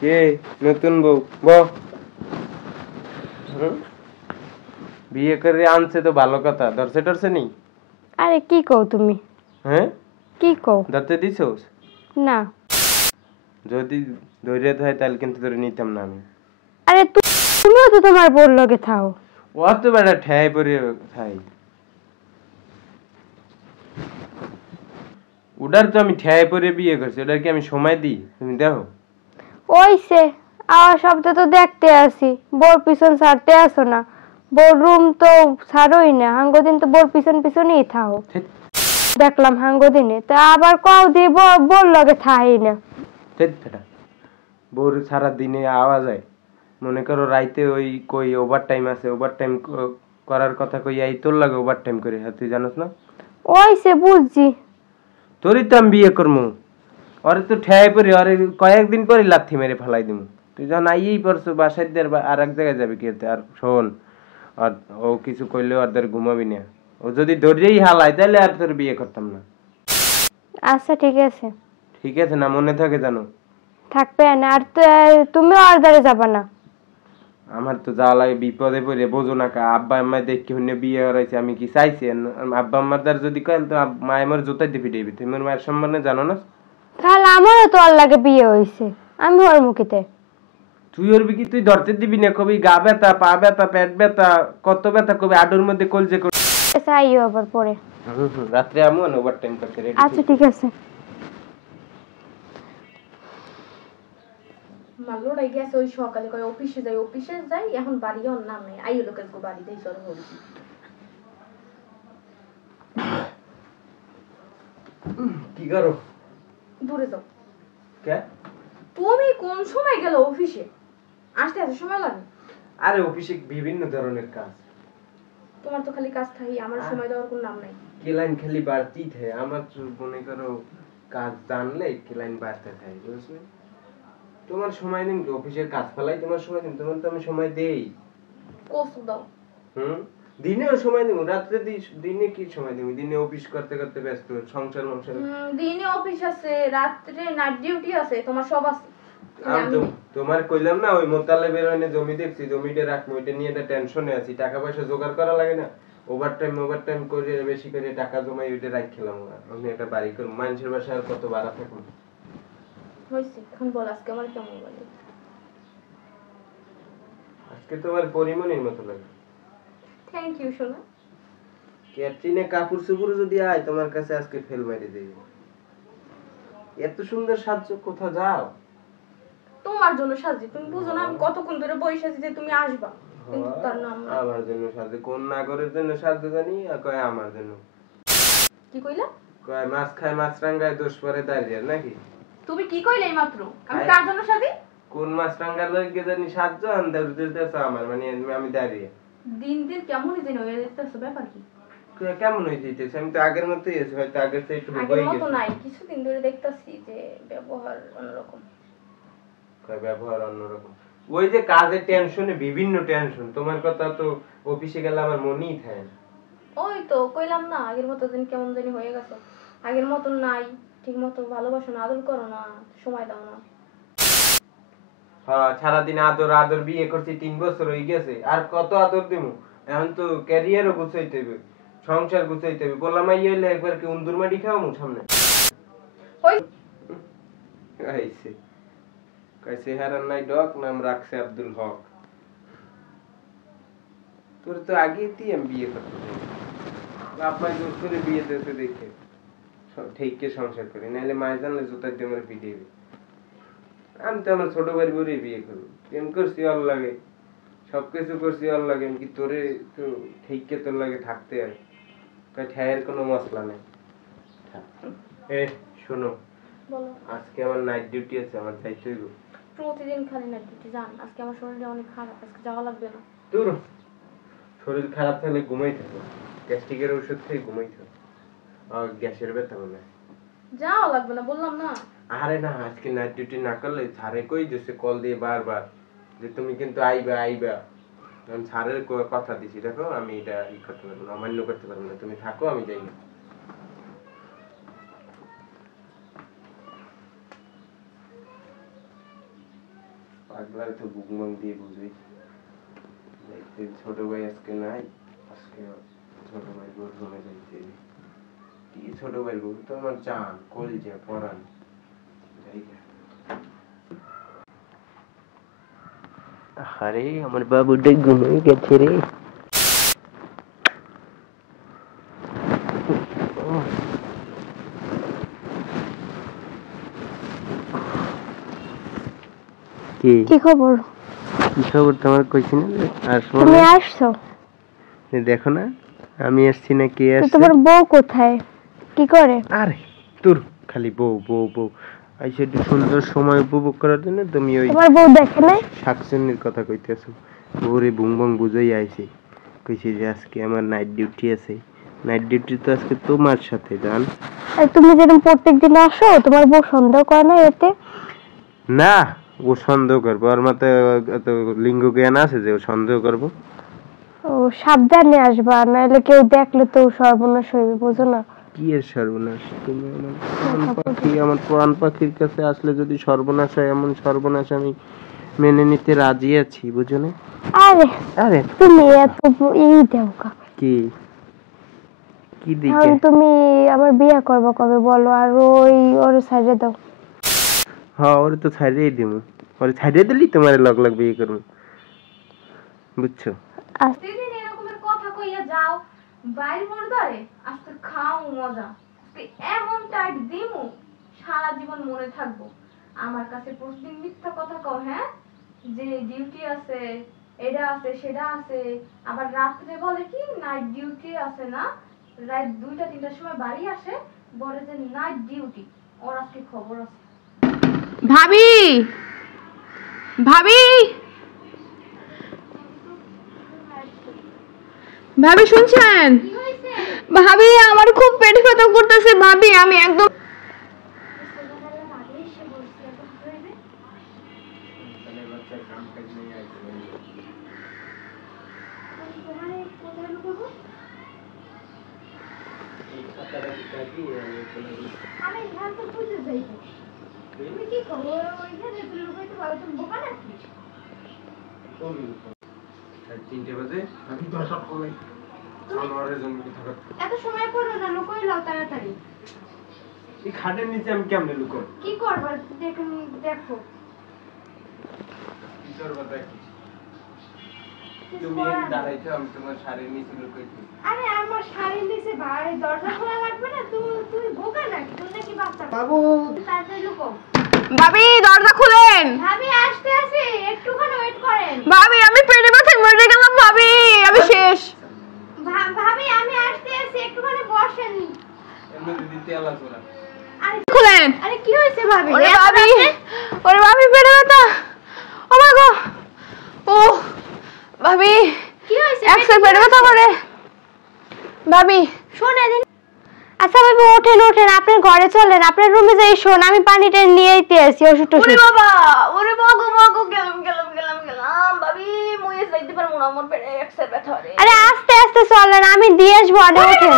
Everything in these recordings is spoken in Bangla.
কে নতুন বউ বউ বিয়ে করে আনছে তো ভালো কথা, ধরছে টরছে নি? আরে কি কও তুমি? হ্যাঁ কি কও? ধরতে দিছোস? না। যদি ধৈর্য হয় তাহলে কিন্তু ধরে নিতাম না আমি। আরে তুমিও তো তোমার বোন লগে থাও। ও তো বেটা ঠেয়াই পরে খাই, ওটার তো আমি ঠেয়াই পরে বিয়ে করছি, ওটার কি আমি সময় দিই? তুমি দেখো ওইছে আওয়াজ শব্দ তো দেখতে আসি, বোর পিছন ছাড়তে আসো না। বোর রুম তো ছাড়োই না, হাঙ্গো দিন তো বোর পিছন পিছনই থাও। দেখলাম হাঙ্গো দিনে তা আবার কও দিব বোর লগে থাই না। বেটা বউর সারা দিনে আওয়াজ হয়, মনে করো রাইতে ওই কই ওভার টাইম আছে, ওভার টাইম করার কথা কই এই তোর লাগে ওভার টাইম করে, হ্যাঁ তুই জানোস না? ওইছে বুঝছি। তোরই তো আমি বিয়ে করবো, ওরে তো ঠেয়াই পরি, ওরে কয়েকদিন পরে লাথি মেরে ফেলাই দিব। তুই যখন আইয়েই পড়ছো বাসায় দের আর এক জায়গায় যাবি কি? আর শোন, আর ও কিছু কইলে ওর দ্বারা ঘুমাবি না। ও যদি ধৈর্যই হালায় তাহলে আর তোর বিয়ে করতাম না। আচ্ছা ঠিক আছে। ঠিক আছে না? মনে থাকে জানো? থাকবে না আর তুমিও আর দ্বারে যাবা না। আমার তো যা লাগে বিপদে পড়ে বোঝো না কা, আব্বা আম্মা দেখে শুনে বিয়ে করাইছে, আমি কি চাইছি? আব্বা আম্মার দ্বারা যদি কয়েন তো মায় আমার জোতাই দিয়ে পিটাইবে। তুমি আমার মায়ের সম্মানে জানো না? তাহলে আমারও তো আর লাগে বিয়ে হইছে, আমি ওর মুখিতে। তুই ওর কি তুই ধরতে দিবি না? কবি গা ব্যথা, পা ব্যথা, পেট ব্যথা, কত ব্যথা কবি আডুর মধ্যে কলজে করে। চাইও আবার পরে। রাত্রে আমু না ওভার টাইম করতে রেডি আচ্ছা ঠিক আছে। মাল্লোড়াই গেছে ওই সকালে কয় অফিসে যাই এখন বাড়িও নাম নেই আইও লোকের গো বাড়ি দেই চল বলছি কি করো? দূরে যাও। কে? তুমি কোন সময় গেল অফিসে? আসতে এত সময় লাগে? আরে অফিসে বিভিন্ন ধরনের কাজ। তোমার তো খালি কাজ থাকি, আমার সময় দেওয়ার কোনো নাম নাই। কেলাইন খালি বাড়তি থাকে আমার, মনে করো কাজ জানলে কেলাইন বাড়তে থাকে, বুঝলে? তোমার সময় দিন কি অফিসের কাজ ফেলাই? তোমার সময় দিন, তোমার তো আমি সময় দেই। কসু দাও। দিনেও সময় দিব, রাত্রে দিনে কি সময় দিব? দিনে অফিস করতে করতে ব্যস্ত, সংসার সংসার। দিনে অফিস আছে, রাত্রে নাইট ডিউটি আছে, তোমার সব আছে। আমি তো তোমার কইলাম না ওই মোতালে বের হইনে জমি দেখছি, জমিটা রাখবো, ওইটা নিয়ে একটা টেনশনে আছি, টাকা পয়সা জোগাড় করা লাগে না? ওভার টাইম করে বেশি করে টাকা জমাই ওইটা রাখ খেলাম। আমি একটা বাড়ি করবো, মানুষের বাসায় আর কত ভাড়া থাকবো। হয়েছে এখন বল আজকে আমার কেমন লাগে? আজকে তোমার পরিমণির মতো লাগে। থ্যাংক ইউ সোনা। ক্যাটরিনে কাপড় চোপড় যদি আয় তোমার কাছে আজকে ফেল মারি দেবে। এত সুন্দর সাজছো, কোথাও যাও? তোমার জন্য সাজি, তুমি বুঝো না আমি কতক্ষণ ধরে বসে আছি যে তুমি আসবা, কিন্তু তার নাম না। আমার জন্য সাজে কোন নাগরের জন্য সাজতে জানি, আর কয় আমার জন্য। কি কইলা? কয় মাছ খায় মাছ রাঙ্গায় দোষ পরে দাঁড়িয়ে নাকি? তুমি কি কইলে এই মাত্র? আমি কার জন্য সাজি? কোন মাছ রাঙ্গার লইগে জানি সাজছো আন্দাজ দিতেছো আমার, মানে আমি দাঁড়িয়ে। দিন দিন কেমনই যেন হয়ে যাচ্ছে, ব্যাপার কি? কেমন হয়ে যাইতেছে? আমি তো আগের মতোই আছি, হয়তো আগের চেয়ে একটু আগের হয়ে মতো গেছে। নাই, কিছুদিন ধরে দেখতাছি যে ব্যবহার অন্যরকম। কয় ব্যবহার অন্যরকম? ওই যে কাজের টেনশনে, বিভিন্ন টেনশন, তোমার কথা তো অফিসে গেলে আমার মনেই থাকে না। ওই তো কইলাম না আগের মতো দিন কেমন জানি হয়ে গেছে, আগের মতো নাই, ঠিক মতো ভালোবাসো না, আদর করো না, সময় দাও না। হ্যাঁ, সারাদিন আদর আদর, বিয়ে করছি 3 বছর হয়ে গেছে, আর কত আদর দিমু? এখন তো ক্যারিয়ারও গুছাইতে হবে, সংসার গুছাইতে হবে। বললাম এই হইলে একবার কি উন্দুর মাটি খাওয়ামু সামনে? ওই আইছে কইছে হারান নাই ডক, নাম রাখছে আব্দুল হক। তোর তো আগেই তুই আমি বিয়ে করতে চাই, বাপ মাই জোর করে বিয়ে দিতে দেখে ঠিককে সংসার করি, নাহলে মায় জানলে জুতার দিয়ে আমার পিটিয়ে। আমি তো আমার ছোট ভাই বলে বিয়ে করবো, প্রেম করছি ওর লাগে, সবকিছু করছি ওর লাগে, আমি কি তোরে তো ঠিককে তোর লাগে থাকতে হয়? ঠায়ের কোনো মশলা নেই। এ শোনো, বলো। আজকে আমার নাইট ডিউটি আছে, আমার যাইতে হইব। প্রতিদিন খালি না ডিউটি যান, আজকে আমার শরীরটা অনেক খারাপ, আজকে যাওয়া লাগবে না। তোর শরীর খারাপ থাকলে ঘুমাই থাকো, গ্যাস্ট্রিকের ওষুধ খেয়ে ঘুমাই থাকো, আর গ্যাসের ব্যথা মনে হয়। যাওয়া লাগবে না বললাম না। আরে না, আজকে নাইট ডিউটি না করলে স্যারে কই দিছে কল দিয়ে বারবার যে তুমি কিন্তু আইবা আইবা। আমি স্যারের কথা দিছি, দেখো আমি এটা ই করতে পারবো না, অমান্য করতে পারবো না, তুমি থাকো আমি যাই। পাগলার তো বুকমাং দিয়ে বুঝুই দেখতে ছোট ভাই আজকে নাই, আজকে ছোট ভাই বোর রুমে যাইতে কি ছোট ভাই বউ তো আমার চান কলিজা পরান জায়গা। আরে আমার বাবুটা ঘুমিয়ে গেছে রে। কি খবর? কি খবর তোমার কইছি না আর তুমি আসছো? দেখো না আমি আসছি না কে আসছে? তোমার বউ কোথায়, কি করে? আরে তোর খালি বউ বউ বউ আইসা একটু সুন্দর সময় উপভোগ করার জন্য তুমি ওই তোমার বউ দেখে নাই? শাকচুন্নির কথা কইতেছো। বউরে বুংবং বুঝাই আইছি, কইছি যে আজকে আমার নাইট ডিউটি আছে। নাইট ডিউটি তো আজকে তোমার সাথে জান। আর তুমি যেরকম প্রত্যেকদিন আসো, তোমার বউ সন্দেহ করে না এতে? না, ও সন্দেহ করবো, ওর মাথায় এত লিঙ্গ জ্ঞান আছে যে ও সন্দেহ করবো? ও সাবধানে আসবা, নাহলে কেউ দেখলে তো সর্বনাশ হইবে, বুঝো না? কি এর সর্বনাশ? তুমি আমার প্রাণ পাখি, আমার প্রাণ পাখির কাছে আসলে যদি সর্বনাশ হয়, এমন সর্বনাশ আমি মেনে নিতে রাজি আছি, বুঝো না? আরে আরে তুমি এত এই দেও কা কি কি দিকে? তুমি আমার বিয়ে করবা কবে বলো? আর ওই ওর সাইডে দাও। হ্যাঁ, ওরে তো ছাড়িয়ে দিমু, ওরে ছাড়িয়ে দিলি তোমার লগ লগ বিয়ে করবো, বুঝছো? প্রতিদিন এরকমের কথা কইয়া যাও বাইরে মরদারে, আজকে খাও মজা, আজকে এমন টাইট দিমু সারা জীবন মনে থাকবো। আমার কাছে প্রতিদিন মিথ্যা কথা কও, হ্যাঁ, যে ডিউটি আছে, এটা আছে সেটা আছে, আবার রাত্রে বলে কি নাইট ডিউটি আছে না, রাত 2টা 3টার সময় বাড়ি আসে, বলে যে নাইট ডিউটি, ওর আজকে খবর আছে। ভাবি ভাবি ভাবি শুনছেন? ভাবি আমার খুব পেট ব্যথা করতেছে ভাবি, আমি একদম এত সময় করো না, লুকোই লাও তাড়াতাড়ি। এই খাটের নিচে আমি কেমনে লুকো? কি করবা দেখুন, দেখো কি করবা দেখো? তুমি দাঁড়াইছো, আমি তোমার শাড়ির নিচে লুকাইছি। আরে আমার শাড়ির নিচে ভাই দরজা খোলা লাগবে না? তুমি বোকা নাকি? তুমি নাকি বাচ্চা? বাবু তাড়াতাড়ি লুকো। ভাবি দরজা খুলেন। ভাবি আসতে আসি, একটুখানি ওয়েট করেন। ভাবি আমি পেটে ব্যথায় মরে গেলাম ভাবি, আমি শেষ। ভাবি আমি আসতে আসি, একটুখানি বসেন। এমনি দিদি তেলা চোরা। আরে খুলেন। আরে কি হয়েছে ভাবি? ওরে ভাবি, ওরে ভাবি পেটে ব্যথা, ও মা গো, ও ভাবি কি হয়েছে? একসাথে পেটে ব্যথা করে ভাবি। শোনেন, আচ্ছা ভাবি ওঠেন ওঠেন, আপনার ঘরে চলেন, আপনার রুমে যাই, শোন আমি পানিটা নিয়ে আইতে আসি, ওষুধ ওরে টষুধ। বাবা, ওরে মাগো গেলাম গেলাম গেলাম গেলাম ভাবি, মুয়ে যাইতে পারবো না, আমার পেটে একসাথে ব্যথা করে। আরে আস্তে আস্তে চলেন, আমি দিয়ে আসবো, আরে ওঠেন।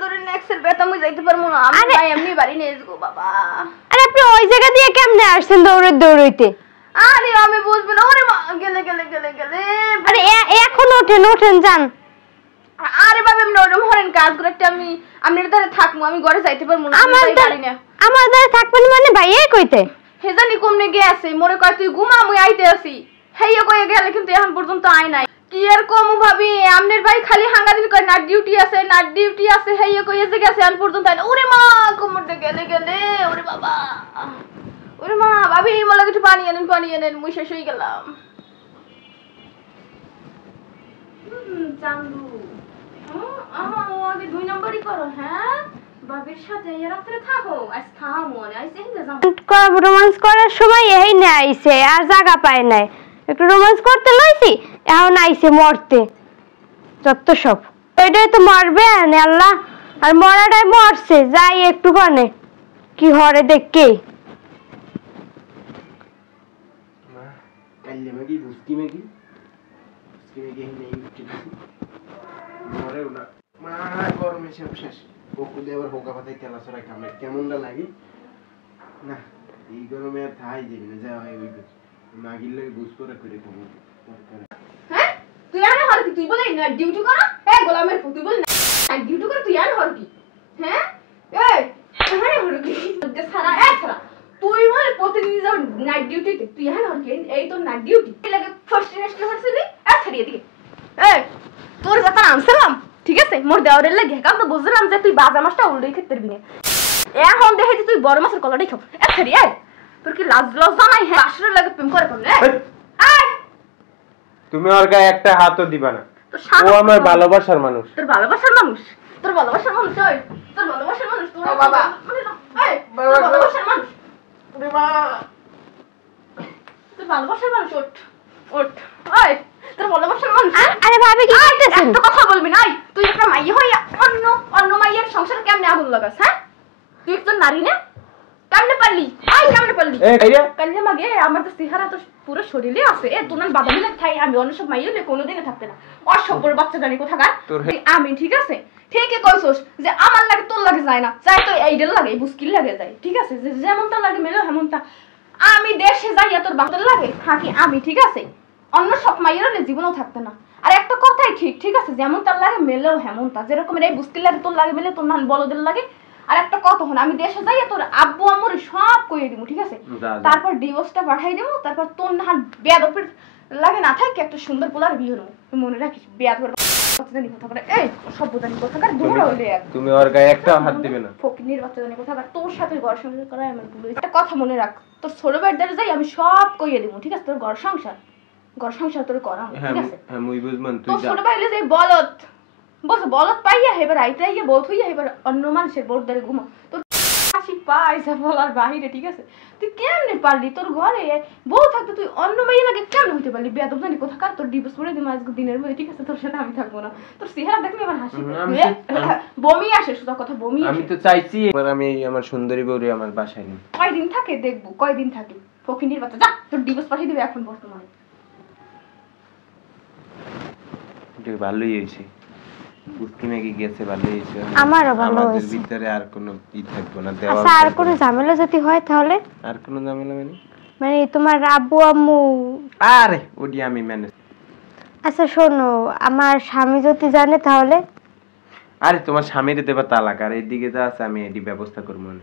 ধরেন না একসাথে ব্যথা, মুই যাইতে পারবো না, আমি ভাই এমনি বাড়ি নিয়ে যাবো বাবা। আরে আপনি ওই জায়গা দিয়ে কেমনে আসছেন দৌড়াইতে? আরে আমি বুঝবো না, ওরে মা গেলে গেলে গেলে গেলে। আরে এখন ওঠেন ওঠেন যান। আরে বাবা এমনি ওরম হরেন কাজ করে একটা, আমি ধারে থাকবো, আমি ঘরে যাইতে পারবো না, আমি বাড়ি না। আমার দ্বারা থাকবেন মানে ভাই এই কইতে? হে জানি কমনে গেছে, মোরে কয় তুই ঘুমা, মুই আইতে আসি, হেইয়া কয়ে গেলে কিন্তু এখন পর্যন্ত আয় নাই। কি আর কমু ভাবি, আমনের ভাই খালি হাঙ্গাদিন কয় নাইট ডিউটি আছে, হেইয়া কয়ে যে গেছে এখন পর্যন্ত আয় না। ওরে মা কোমরটা গেলে গেলে, ওরে বাবা, ওরে মা ভাবি মোলা কিছু পানি এনেন, মুই শেষ হয়ে গেলাম। চান্দু আমার ও আগে 2 নম্বরই করো, হ্যাঁ, বাবির সাথে এই রাত্রে থাকো, আজ থামো না, আজ এই যাও। রোমান্স করার সময় এই না আইছে, আর জায়গা পায় নাই, একটু রোমান্স করতে লইছি, এখন আইছে মরতে, যত সব। এটাই তো মরবে আল্লাহ, আর মরাটাই মরছে, যাই একটুখানে কি হরে দেখকে। কাইলে মেগি বুঝকি মেগি নেই উঠতে দিছি মরে ওনা মা গরমে সব শেষ। বকুলে আবার হোকা পাতায় তেলা চড়াই কামড়ে কেমনটা লাগে না, এই গরমে আর থাই যাবি না, যা হয় ওই মাগির লাগে বুঝ করে খাবো। হ্যাঁ তুই আনে হর কি তুই বলে না ডিউটি করা গোলামের তুই বলে না ডিউটি করা তুই আনে হর কি হ্যাঁ আনে হর কি দে সারা সারা তুই বলে প্রতিদিন যাও নাইট ডিউটিতে তুই আনে হর কি এই তো নাইট ডিউটি লাগে ফার্স্ট নেশনাল হরছিলি ছাড়িয়ে দিকে তোর যখন আনছিলাম ঠিক আছে মোর দেওয়ারের লাগে কারণ তো বুঝলাম যে তুই বাজা মাছটা উল্টোই খেতে পারবি না এখন দেখে তুই বড় মাছের কলাটাই খাও ছাড়িয়ে তোর কি লাজ লজ্জা নাই হ্যাঁ আসলে লাগে প্রেম করে কোন তুমি ওর গায়ে একটা হাতও দিবা না। ও আমার ভালোবাসার মানুষ। তোর ভালোবাসার মানুষ তোর ভালোবাসার মানুষ তোর ভালোবাসার মানুষ তোর বাবা তোর ভালোবাসার মানুষ তোর ভালোবাসার মানুষ ওঠ ওঠ তোর ভালোবাসার মানুষ। আরে ভাবি কি করতেছেন? একটা কথা বলবি না তুই একটা মাইয়া হইয়া অন্য মাইয়ের সংসার কেমনে আগুন লাগাস হ্যাঁ তুই একজন নারী না কেমনে পারলি কেমনে পারলি কালকে মাগে আমার তো চেহারা তো পুরো শরীরে আছে তোর বাদামি লাগে থাই আমি অন্য সব মাইয়া হলে কোনোদিনও থাকতে না অসভ্যর বাচ্চা জানি কোথাকার আমি ঠিক আছে ঠিকই কইছস যে আমার লাগে তোর লাগে যায় না চাই তো এইডের লাগে বুস্কিল লাগে যায় ঠিক আছে যে যেমনটা লাগে মেলো হেমনটা আমি দেশে যাইয়া তোর বাচ্চার লাগে থাকি আমি ঠিক আছে অন্য সব মাইয়ের হলে জীবনেও থাকতে না আর একটা কথাই ঠিক আছে যেমন তার লাগে মেলেও হেমনটা যেরকম এই বুস্কিল লাগে তোর লাগে মেলে তোর নান বলদের লাগে আর একটা কথা হন আমি দেশে যাইয়া তোর আব্বু আম্মুর সব কইয়ে দিব ঠিক আছে তারপর ডিভোর্সটা পাঠাই দেবো তারপর তোর না বেয়াদপের লাগে না থাকে একটা সুন্দর পোলার বিয়ে হলো মনে রাখিস বেয়াদপের জানি কথা বলে এই সব জানি কথাকার দূর হইলে তুমি ওর গায়ে একটা হাত দিবে না ফকিনির বাচ্চা জানি কথাকার তোর সাথে ঘর সংসার করা আমার ভুল হইছে একটা কথা মনে রাখ তোর ছোট ভাইদের যাই আমি সব কইয়ে দেব ঠিক আছে তোর ঘর সংসার তোর করা ঠিক আছে হ্যাঁ মুই বুঝমান তুই তোর ছোট ভাইলে যাই বলত বস বলত পাইয়া এবার আইতে আইয়া বহুত হইয়া এবার অন্য মানুষের বোর ধরে ঘুমো তোর হাসি পাইছে বলার বাহিরে ঠিক আছে তুই কেমনে পারলি তোর ঘরে বউ থাকতে তুই অন্য মেয়ে লাগে কেমন হইতে পারলি বেয়াদব জানি কোথাকার তোর ডিভোর্স করে দিম আজকে দিনের মধ্যে ঠিক আছে তোর সাথে আমি থাকবো না তোর চেহারা দেখলে আমার হাসি বমি আসে শুধু কথা বমি আমি তো চাইছি এবার আমি আমার সুন্দরী বউরে আমার বাসায় নিই কয়দিন থাকে দেখবো কয়দিন থাকে ফকিনির বাচ্চা যা তোর ডিভোর্স পাঠিয়ে দিবে এখন বর্তমানে এটা ভালোই হয়েছে বুঝকি নাকি গেছে ভালোই হয়েছে আমারও ভালো হয়েছে আমাদের ভিতরে আর কোনো থাকবো না দেওয়া আচ্ছা আর কোনো ঝামেলা যদি হয় তাহলে আর কোনো ঝামেলা মানে তোমার আব্বু আম্মু আরে ওডি আমি ম্যানেজ আচ্ছা শোনো আমার স্বামী যদি জানে তাহলে আরে তোমার স্বামীর দেবা তালাক আর এদিকে যা আছে আমি এডি ব্যবস্থা করবো না